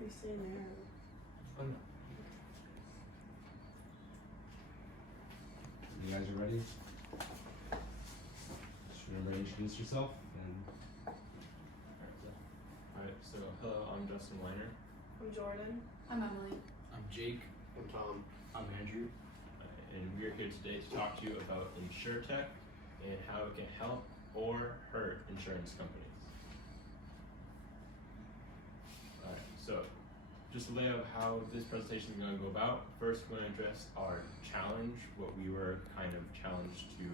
You staying there? Oh, no. You guys are ready? Just remember to introduce yourself and Alright, so hello, I'm Justin Weiner, I'm Jordan. I'm Emily. I'm Jake. I'm Tom. I'm Andrew. and we're here today to talk to you about InsurTech and how it can help or hurt insurance companies. Alright, so just to lay out how this presentation is going to go about, first we're going to address our challenge, what we were kind of challenged to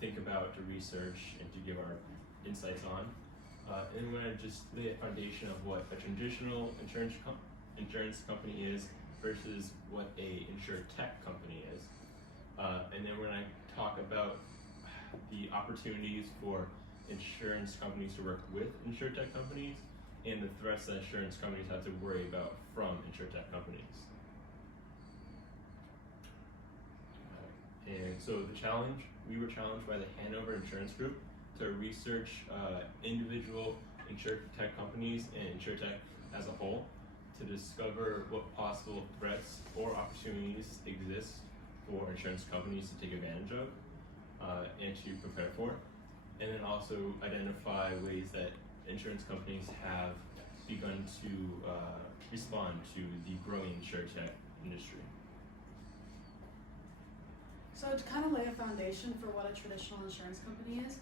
think about, to research, and to give our insights on. And then we're going to just lay a foundation of what a traditional insurance company is versus what a InsurTech company is. And then we're going to talk about the opportunities for insurance companies to work with InsurTech companies and the threats that insurance companies have to worry about from InsurTech companies. And so the challenge, we were challenged by the Hanover Insurance Group to research individual InsurTech companies and InsurTech as a whole to discover what possible threats or opportunities exist for insurance companies to take advantage of and to prepare for. And then also identify ways that insurance companies have begun to respond to the growing InsurTech industry. So to kind of lay a foundation for what a traditional insurance company is,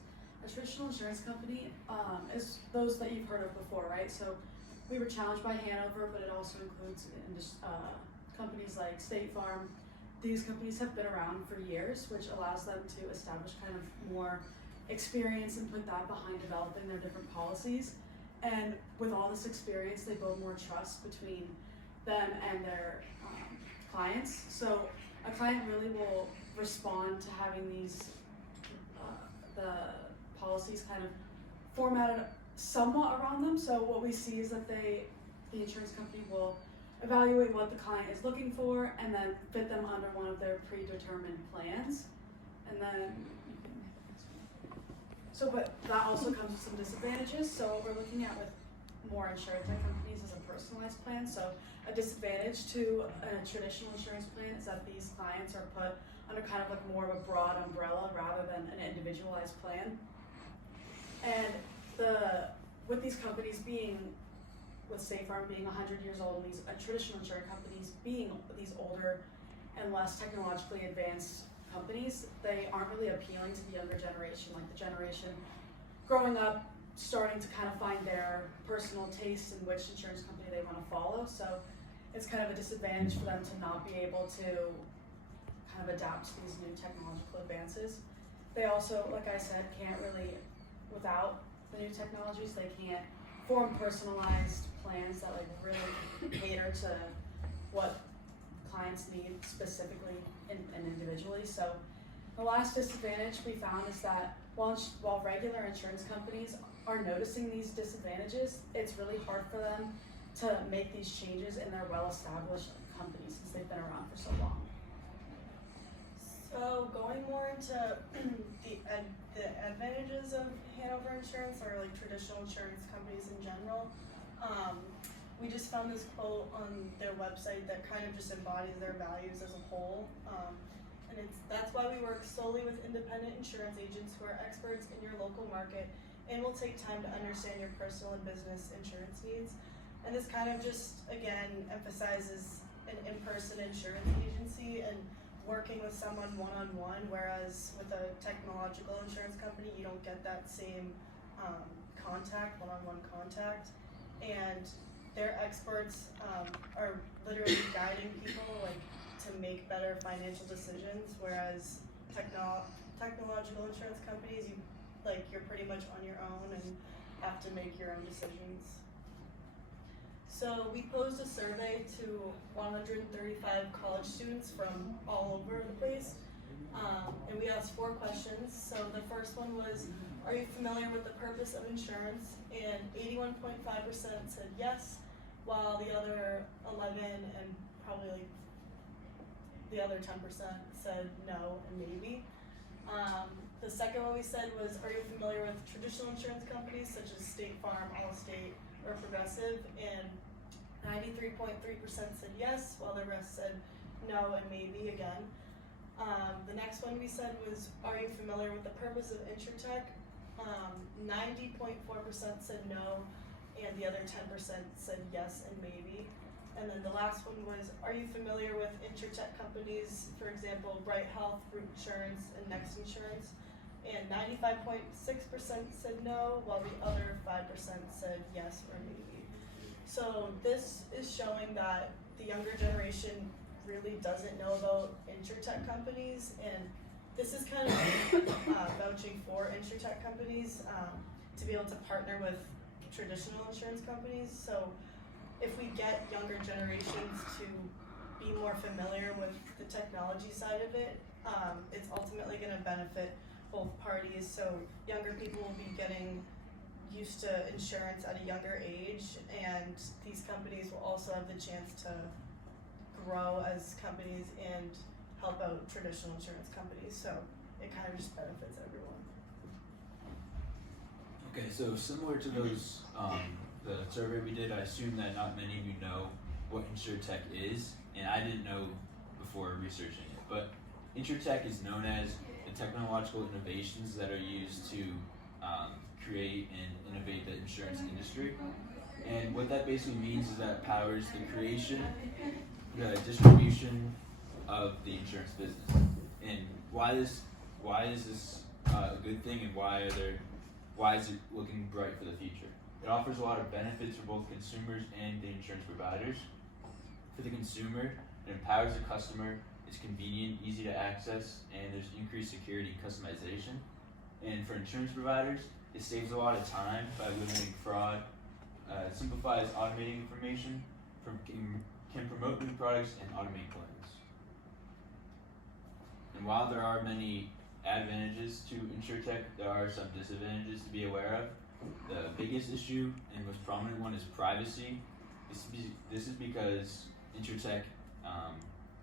a traditional insurance company is those that you've heard of before, right? So we were challenged by Hanover, but it also includes companies like State Farm. These companies have been around for years, which allows them to establish kind of more experience and put that behind developing their different policies. And with all this experience, they build more trust between them and their clients. So a client really will respond to having these the policies kind of formatted somewhat around them. So what we see is that the insurance company will evaluate what the client is looking for and then fit them under one of their predetermined plans. And then but that also comes with some disadvantages. So what we're looking at with more InsurTech companies is a personalized plan. So a disadvantage to a traditional insurance plan is that these clients are put under kind of like more of a broad umbrella rather than an individualized plan. And with these companies with State Farm being 100 years old, and these traditional insurance companies being these older and less technologically advanced companies, they aren't really appealing to the younger generation, like the generation growing up, starting to kind of find their personal tastes in which insurance company they want to follow. So it's kind of a disadvantage for them to not be able to kind of adapt to these new technological advances. They also, like I said, can't really, without the new technologies, they can't form personalized plans that like really cater to what clients need specifically and individually. So the last disadvantage we found is that while regular insurance companies are noticing these disadvantages, it's really hard for them to make these changes in their well-established companies since they've been around for so long. So going more into the advantages of Hanover Insurance or like traditional insurance companies in general, we just found this quote on their website that kind of just embodies their values as a whole. And that's why we work solely with independent insurance agents who are experts in your local market and will take time to understand your personal and business insurance needs. And this kind of just, again, emphasizes an in-person insurance agency and working with someone one-on-one, whereas with a technological insurance company, you don't get that same one-on-one contact. And their experts are literally guiding people like to make better financial decisions, whereas technological insurance companies, you're pretty much on your own and have to make your own decisions. So we posed a survey to 135 college students from all over the place, and we asked 4 questions. So the first one was, are you familiar with the purpose of insurance? And 81.5% said yes, while the other 11 and probably like the other 10% said no and maybe. The second one we said was, are you familiar with traditional insurance companies such as State Farm, Allstate, or Progressive? And 93.3% said yes, while the rest said no and maybe again. The next one we said was, are you familiar with the purpose of InsurTech? 90.4% said no, and the other 10% said yes and maybe. And then the last one was, are you familiar with InsurTech companies, for example, Bright Health, Root Insurance, and Next Insurance? And 95.6% said no, while the other 5% said yes or maybe. So this is showing that the younger generation really doesn't know about InsurTech companies, and this is kind of vouching for InsurTech companies to be able to partner with traditional insurance companies. So if we get younger generations to be more familiar with the technology side of it, it's ultimately going to benefit both parties. So younger people will be getting used to insurance at a younger age, and these companies will also have the chance to grow as companies and help out traditional insurance companies. So it kind of just benefits everyone. Okay, so similar to those, the survey we did, I assume that not many of you know what InsurTech is, and I didn't know before researching it. But InsurTech is known as the technological innovations that are used to create and innovate the insurance industry. And what that basically means is that it powers the creation, the distribution of the insurance business. And why is this a good thing, and why is it looking bright for the future? It offers a lot of benefits for both consumers and the insurance providers. For the consumer, it empowers the customer, it's convenient, easy to access, and there's increased security and customization. And for insurance providers, it saves a lot of time by limiting fraud, simplifies automating information, can promote new products, and automate claims. And while there are many advantages to InsurTech, there are some disadvantages to be aware of. The biggest issue and most prominent one is privacy. This is because InsurTech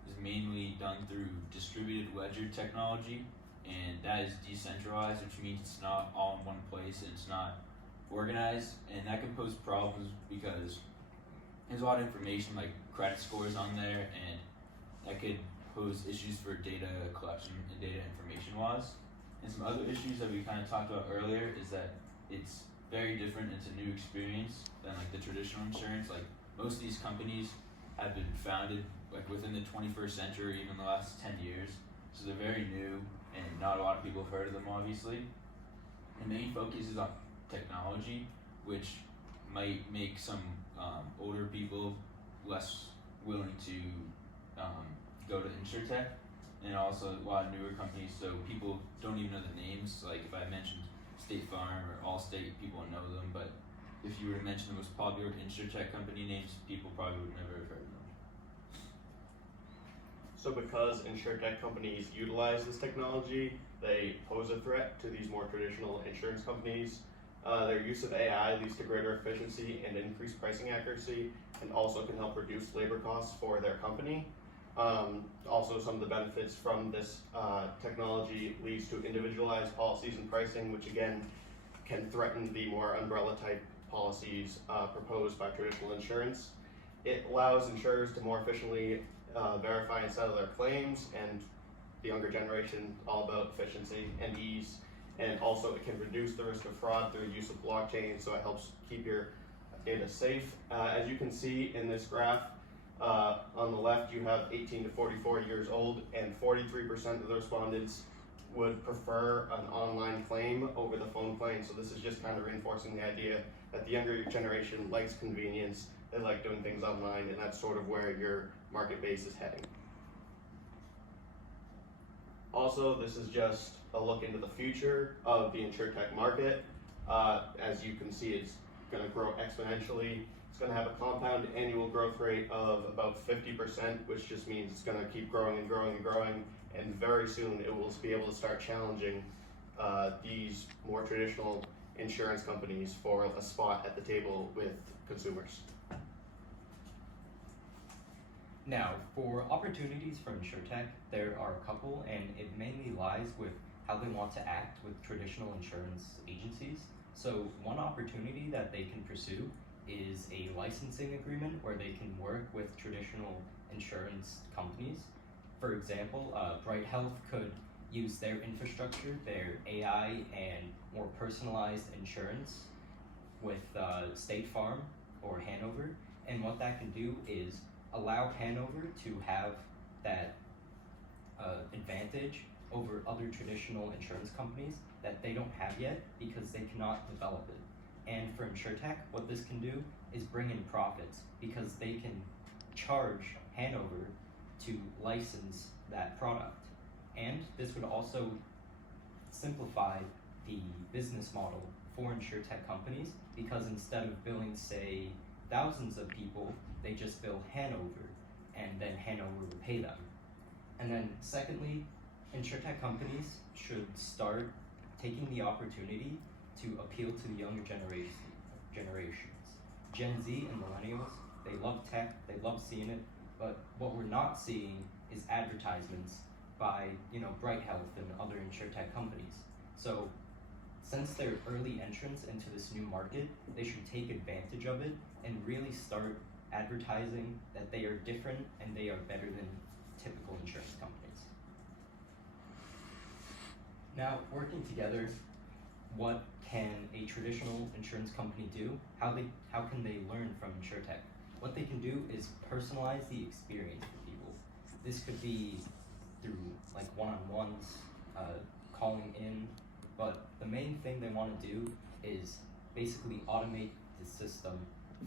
is mainly done through distributed ledger technology, and that is decentralized, which means it's not all in one place and it's not organized, and that can pose problems because there's a lot of information like credit scores on there, and that could pose issues for data collection and data information laws. And some other issues that we kind of talked about earlier is that it's very different. It's a new experience than like the traditional insurance. Like most of these companies have been founded like within the 21st century, even the last 10 years. So they're very new, and not a lot of people have heard of them, obviously. The main focus is on technology, which might make some older people less willing to go to InsurTech, and also a lot of newer companies, so people don't even know the names. Like if I mentioned State Farm or Allstate, people know them, but if you were to mention the most popular InsurTech company names, people probably would never have heard of them. So because InsurTech companies utilize this technology, they pose a threat to these more traditional insurance companies. Their use of AI leads to greater efficiency and increased pricing accuracy, and also can help reduce labor costs for their company. Also, some of the benefits from this technology leads to individualized policies and pricing, which again can threaten the more umbrella type policies proposed by traditional insurance. It allows insurers to more efficiently verify and settle their claims, and the younger generation all about efficiency and ease. And also it can reduce the risk of fraud through use of blockchain, so it helps keep your data safe. As you can see in this graph, on the left you have 18 to 44 years old, and 43% of the respondents would prefer an online claim over the phone claim. So this is just kind of reinforcing the idea that the younger generation likes convenience, they like doing things online, and that's sort of where your market base is heading. Also, this is just a look into the future of the InsurTech market. As you can see, it's going to grow exponentially. It's going to have a compound annual growth rate of about 50%, which just means it's going to keep growing and growing and growing, and very soon it will be able to start challenging these more traditional insurance companies for a spot at the table with consumers. Now, for opportunities for InsurTech, there are a couple, and it mainly lies with how they want to act with traditional insurance agencies. So one opportunity that they can pursue is a licensing agreement where they can work with traditional insurance companies. For example, Bright Health could use their infrastructure, their AI, and more personalized insurance with State Farm or Hanover. And what that can do is allow Hanover to have that advantage over other traditional insurance companies that they don't have yet because they cannot develop it. And for InsurTech, what this can do is bring in profits because they can charge Hanover to license that product. And this would also simplify the business model for InsurTech companies because instead of billing, say, thousands of people, they just bill Hanover and then Hanover will pay them. And then secondly, InsurTech companies should start taking the opportunity to appeal to the younger generations. Gen Z and millennials, they love tech, they love seeing it, but what we're not seeing is advertisements by, Bright Health and other InsurTech companies. So since they're early entrants into this new market, they should take advantage of it and really start advertising that they are different and they are better than typical insurance companies. Now, working together, what can a traditional insurance company do? How can they learn from InsurTech? What they can do is personalize the experience for people. This could be through like one-on-ones, calling in, but the main thing they want to do is basically automate the system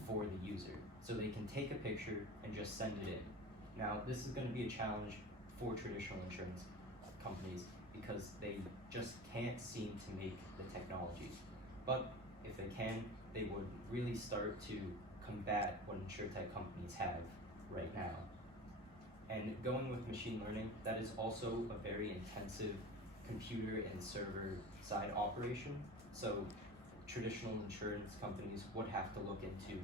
for the user. So they can take a picture and just send it in. Now, this is going to be a challenge for traditional insurance companies because they just can't seem to make the technology. But if they can, they would really start to combat what InsurTech companies have right now. And going with machine learning, that is also a very intensive computer and server side operation. So traditional insurance companies would have to look into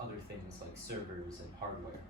other things like servers and hardware.